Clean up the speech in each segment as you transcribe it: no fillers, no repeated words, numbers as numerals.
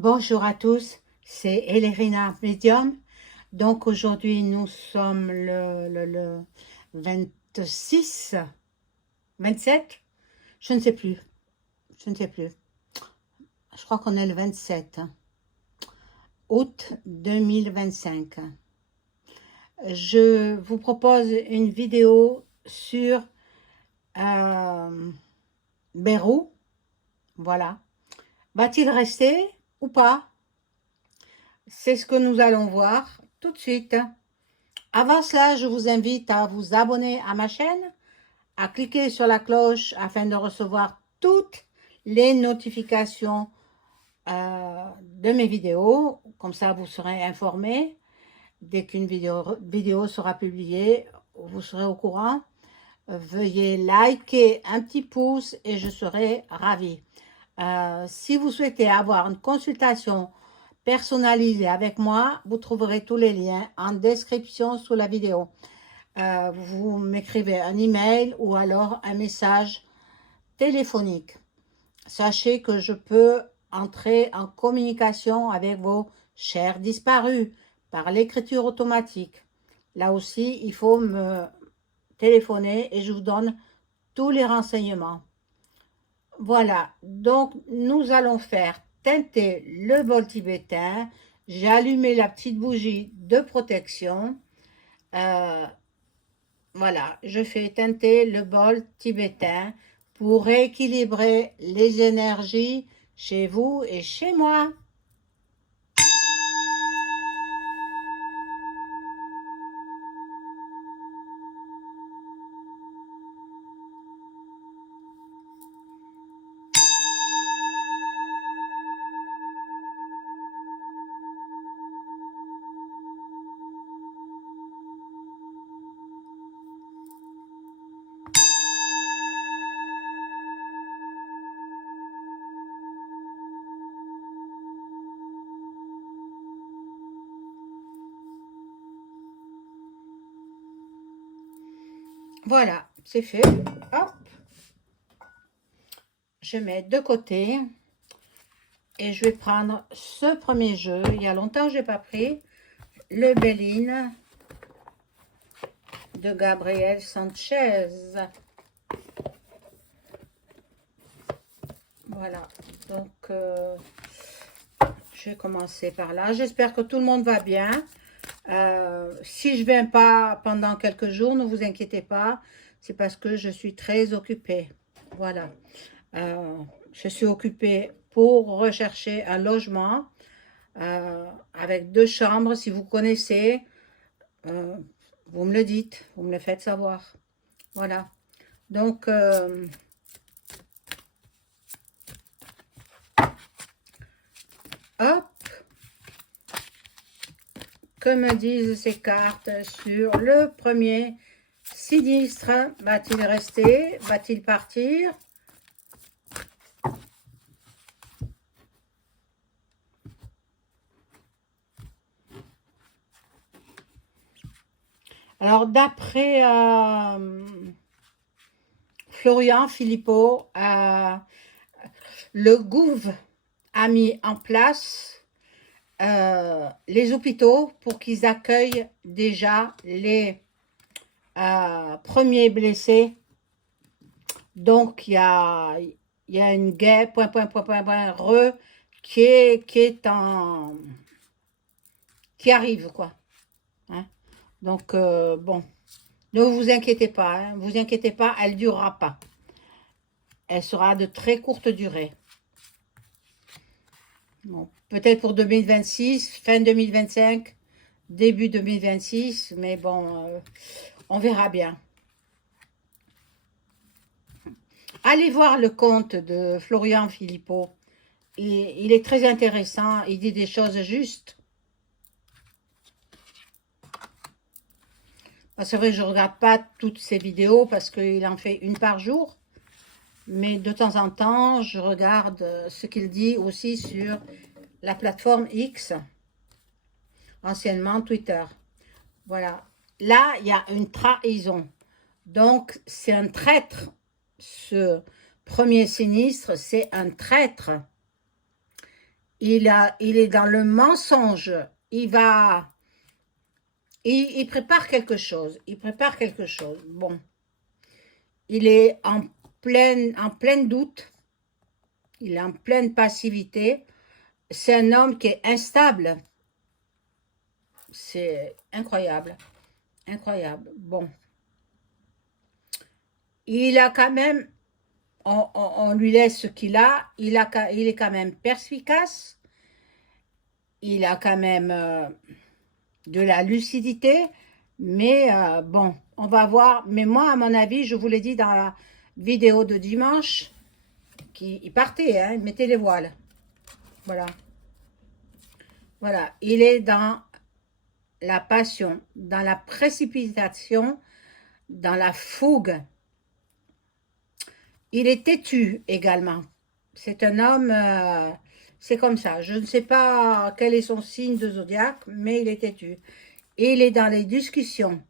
Bonjour à tous, c'est Elérina Medium. Donc aujourd'hui nous sommes le 26, 27, je ne sais plus, je ne sais plus. Je crois qu'on est le 27 août 2025. Je vous propose une vidéo sur Bérou. Voilà. Va-t-il rester ou pas? C'est ce que nous allons voir tout de suite. Avant cela, je vous invite à vous abonner à ma chaîne, à cliquer sur la cloche afin de recevoir toutes les notifications de mes vidéos. Comme ça, vous serez informés. Dès qu'une vidéo sera publiée, vous serez au courant. Veuillez liker un petit pouce et je serai ravie. Si vous souhaitez avoir une consultation personnalisée avec moi, vous trouverez tous les liens en description sous la vidéo. Vous m'écrivez un email ou alors un message téléphonique. Sachez que je peux entrer en communication avec vos chers disparus par l'écriture automatique. Là aussi, il faut me téléphoner et je vous donne tous les renseignements. Voilà, donc nous allons faire teinter le bol tibétain. J'ai allumé la petite bougie de protection. Voilà, je fais teinter le bol tibétain pour rééquilibrer les énergies chez vous et chez moi. Voilà, c'est fait. Hop, je mets de côté et je vais prendre ce premier jeu. Il y a longtemps que je n'ai pas pris le Béline de Gabriel Sanchez. Voilà, donc je vais commencer par là. J'espère que tout le monde va bien. Si je ne viens pas pendant quelques jours, ne vous inquiétez pas, c'est parce que je suis très occupée. Voilà, je suis occupée pour rechercher un logement avec 2 chambres. Si vous connaissez, vous me le dites, vous me le faites savoir. Voilà, donc hop, que me disent ces cartes sur le premier sinistre? Va-t-il rester? Va-t-il partir? Alors, d'après Florian Philippot, le Gouv a mis en place les hôpitaux pour qu'ils accueillent déjà les premiers blessés. Donc, il y a une guerre, qui arrive, quoi. Hein? Donc, bon, ne vous inquiétez pas, hein, vous inquiétez pas, elle ne durera pas. Elle sera de très courte durée. Bon, peut-être pour 2026, fin 2025, début 2026, mais bon, on verra bien. Allez voir le compte de Florian Philippot. Il est très intéressant, il dit des choses justes. C'est vrai que je ne regarde pas toutes ses vidéos parce qu'il en fait une par jour. Mais de temps en temps, je regarde ce qu'il dit aussi sur la plateforme X, anciennement Twitter. Voilà. Là, il y a une trahison. Donc, c'est un traître. Ce premier sinistre, c'est un traître. il est dans le mensonge. Il va, il prépare quelque chose. Il prépare quelque chose. Bon, il est en pleine doute. Il est en pleine passivité. C'est un homme qui est instable. C'est incroyable. Incroyable. Bon, il a quand même, on lui laisse ce qu'il a. Il est quand même perspicace. Il a quand même de la lucidité. Mais bon, on va voir. Mais moi, à mon avis, je vous l'ai dit dans la vidéo de dimanche, qu'il partait, hein, il mettait les voiles. Voilà. Voilà. Il est dans la passion, dans la précipitation, dans la fougue. Il est têtu également. C'est un homme, c'est comme ça. Je ne sais pas quel est son signe de zodiaque, mais il est têtu. Et il est dans les discussions,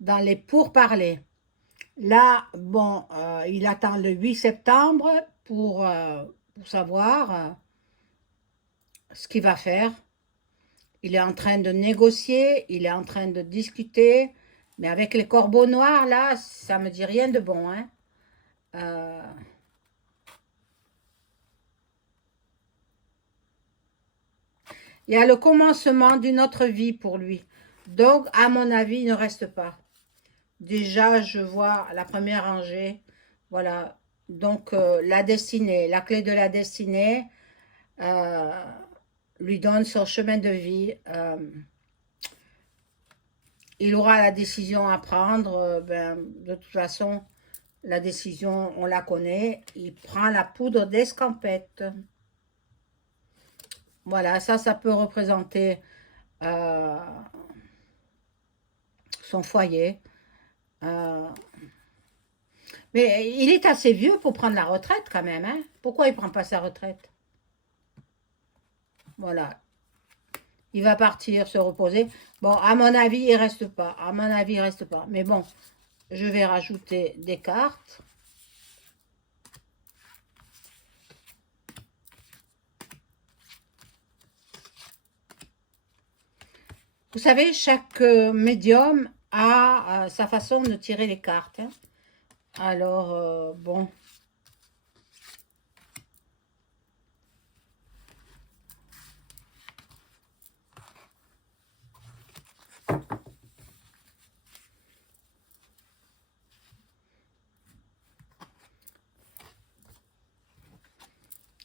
dans les pourparlers. Là, bon, il attend le 8 septembre pour savoir ce qu'il va faire. Il est en train de négocier, il est en train de discuter, mais avec les corbeaux noirs, là, ça me dit rien de bon, hein. Euh, il y a le commencement d'une autre vie pour lui. Donc, à mon avis, il ne reste pas. Déjà, je vois la première rangée. Voilà. Donc, la destinée, la clé de la destinée euh, lui donne son chemin de vie. Il aura la décision à prendre. Ben, de toute façon, la décision, on la connaît. Il prend la poudre d'escampette. Voilà, ça peut représenter euh, son foyer. Euh, mais il est assez vieux pour prendre la retraite quand même, hein. Pourquoi il ne prend pas sa retraite? Voilà, il va partir se reposer. Bon, à mon avis, il reste pas. À mon avis, il reste pas. Mais bon, je vais rajouter des cartes. Vous savez, chaque médium a sa façon de tirer les cartes, hein. Alors, bon.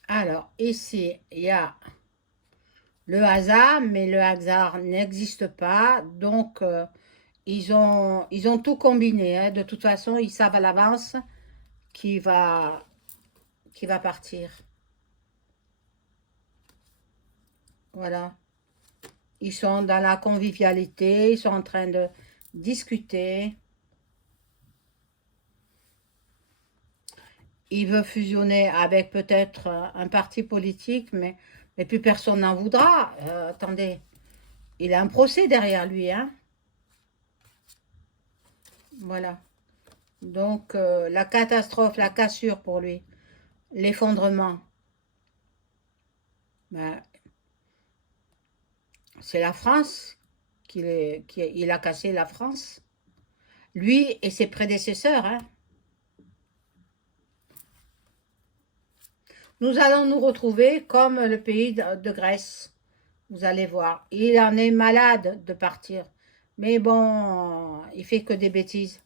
Alors, ici, il y a le hasard, mais le hasard n'existe pas. Donc, ils ont tout combiné, hein. De toute façon, ils savent à l'avance qui va, qui va partir. Voilà. Ils sont dans la convivialité, ils sont en train de discuter. Il veut fusionner avec peut-être un parti politique, mais plus personne n'en voudra. Attendez, il a un procès derrière lui, hein. Voilà. Donc, la catastrophe, la cassure pour lui, l'effondrement, ben, c'est la France il a cassé la France. Lui et ses prédécesseurs, hein. Nous allons nous retrouver comme le pays de Grèce. Vous allez voir. Il en est malade de partir. Mais bon, il fait que des bêtises.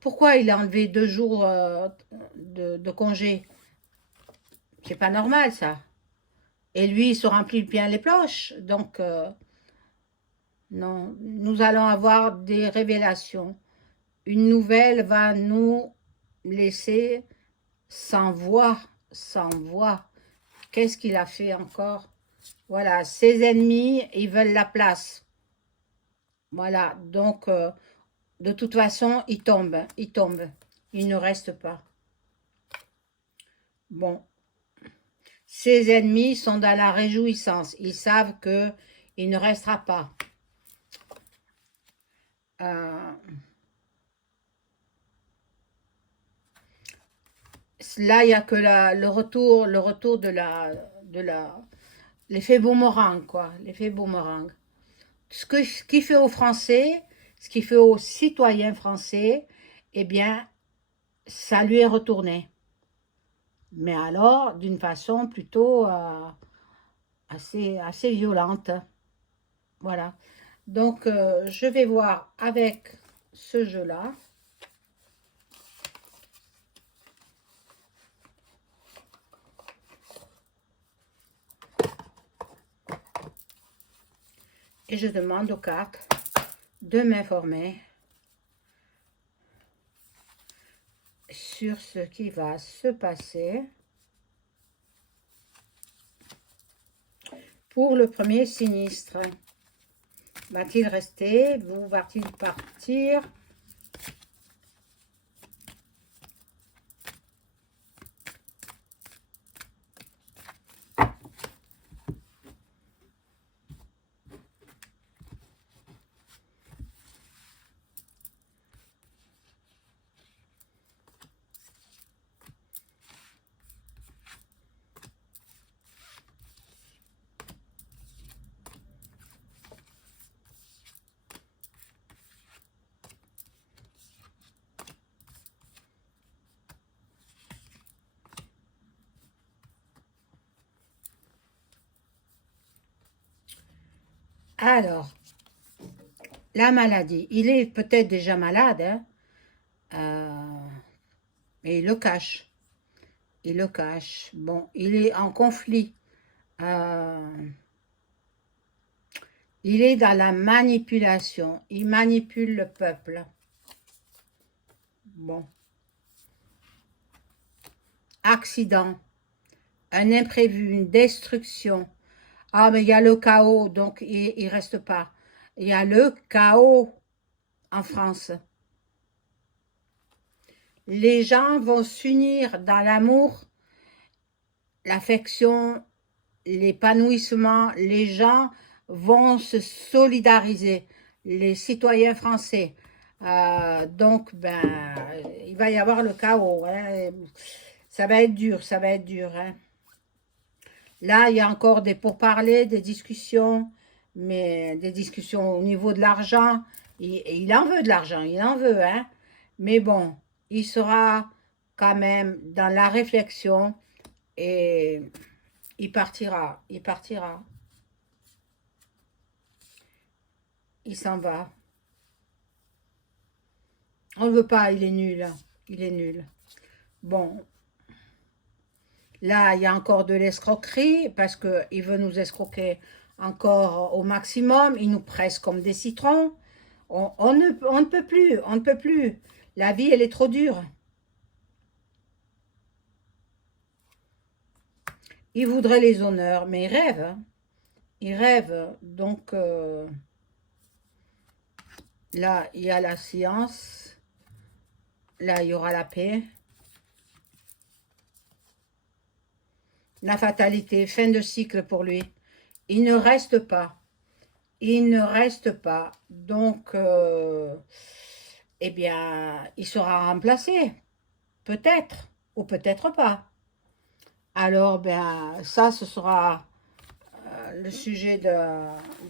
Pourquoi il a enlevé 2 jours de congé? C'est pas normal, ça. Et lui, il se remplit bien les poches. Donc, non. Nous allons avoir des révélations. Une nouvelle va nous laisser sans voix. Sans voix. Qu'est-ce qu'il a fait encore? Voilà, ses ennemis, ils veulent la place. Voilà, donc de toute façon, il tombe, il tombe. Il ne reste pas. Bon, ses ennemis sont dans la réjouissance. Ils savent que il ne restera pas. Euh, là, il n'y a que le retour de la l'effet boomerang, quoi, l'effet boomerang. Ce qu'il fait aux Français, ce qu'il fait aux citoyens français, eh bien, ça lui est retourné. Mais alors, d'une façon plutôt assez violente. Voilà. Donc, je vais voir avec ce jeu-là. Et je demande aux cartes de m'informer sur ce qui va se passer pour le premier sinistre. Va-t-il rester? Va-t-il partir? Alors, la maladie. Il est peut-être déjà malade, hein, mais il le cache. Il le cache. Bon, il est en conflit. Il est dans la manipulation. Il manipule le peuple. Bon. Accident. Un imprévu, une destruction. Ah, mais il y a le chaos, donc il ne reste pas. Il y a le chaos en France. Les gens vont s'unir dans l'amour, l'affection, l'épanouissement. Les gens vont se solidariser, les citoyens français. Donc, ben, il va y avoir le chaos. Hein. Ça va être dur, ça va être dur. Hein. Là, il y a encore des pourparlers, des discussions, mais des discussions au niveau de l'argent. Il en veut de l'argent, il en veut, hein. Mais bon, il sera quand même dans la réflexion et il partira, il partira. Il s'en va. On ne le veut pas, il est nul, il est nul. Bon, là, il y a encore de l'escroquerie parce qu'il veut nous escroquer encore au maximum. Il nous presse comme des citrons. On ne peut plus, on ne peut plus. La vie, elle est trop dure. Il voudrait les honneurs, mais il rêve. Hein. Il rêve. Donc, là, il y a la science. Là, il y aura la paix. La fatalité, fin de cycle pour lui. Il ne reste pas. Il ne reste pas. Donc, eh bien, il sera remplacé. Peut-être. Ou peut-être pas. Alors, ben, ça, ce sera le sujet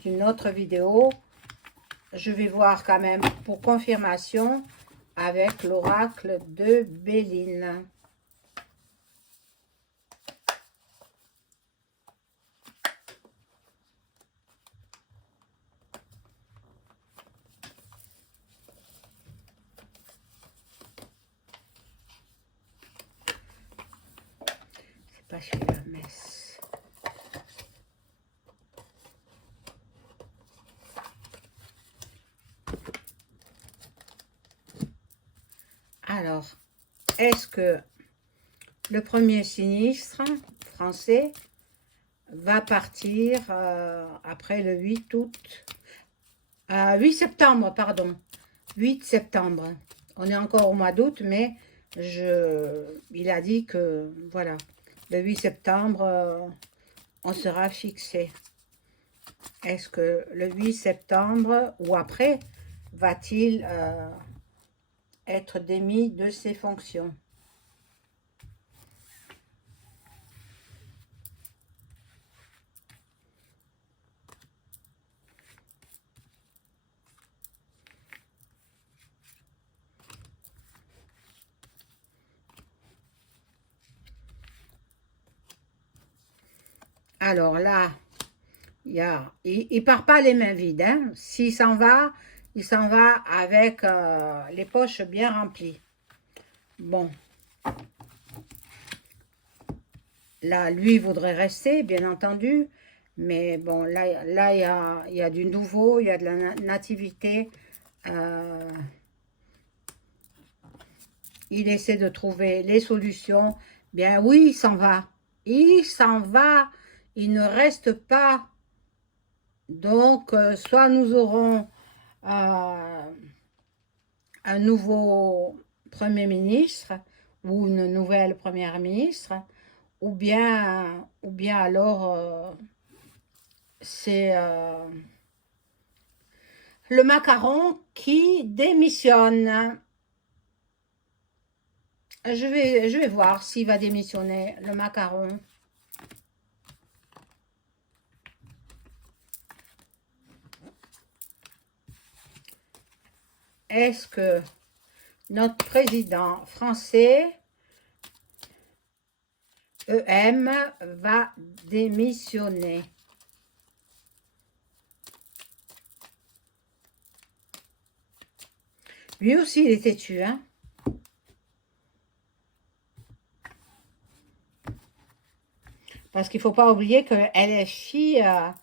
d'une autre vidéo. Je vais voir quand même pour confirmation avec l'oracle de Béline. C'est pas celui-là, messe. Alors, est-ce que le premier sinistre français va partir après le 8 août, 8 septembre, pardon, 8 septembre. On est encore au mois d'août, mais il a dit que, voilà, le 8 septembre, on sera fixé. Est-ce que le 8 septembre ou après, va-t-il être démis de ses fonctions? Alors là, il part pas les mains vides. Hein. S'il s'en va, il s'en va avec les poches bien remplies. Bon. Là, lui, il voudrait rester, bien entendu. Mais bon, là il y a du nouveau, il y a de la nativité. Il essaie de trouver les solutions. Bien oui, il s'en va. Il s'en va. Il ne reste pas. Donc, soit nous aurons un nouveau Premier ministre ou une nouvelle Première ministre, ou bien alors c'est le macaron qui démissionne. Je vais voir s'il va démissionner, le macaron. Est-ce que notre président français, EM, va démissionner? Lui aussi, il est têtu, hein? Parce qu'il ne faut pas oublier que LFI a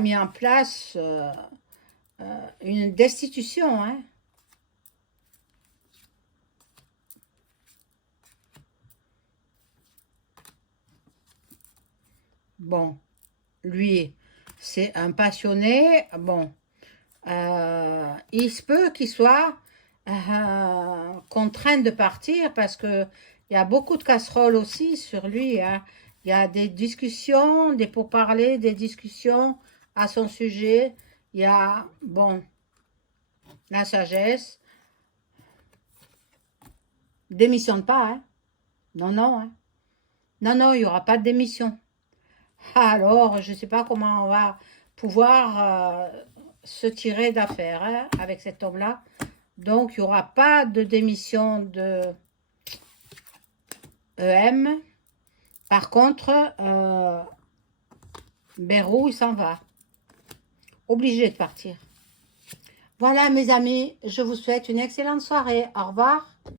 mis en place une destitution. Hein. Bon, lui, c'est un passionné. Bon, il se peut qu'il soit contraint de partir parce que il y a beaucoup de casseroles aussi sur lui. Hein. Il y a des discussions, des pourparlers, des discussions à son sujet. Il y a, bon, la sagesse. Démissionne pas, hein. Non, non, hein. Non, non, il n'y aura pas de démission. Alors, je ne sais pas comment on va pouvoir se tirer d'affaire hein, avec cet homme-là. Donc, il n'y aura pas de démission de EM. Par contre, Bayrou, il s'en va. Obligé de partir. Voilà, mes amis, je vous souhaite une excellente soirée. Au revoir.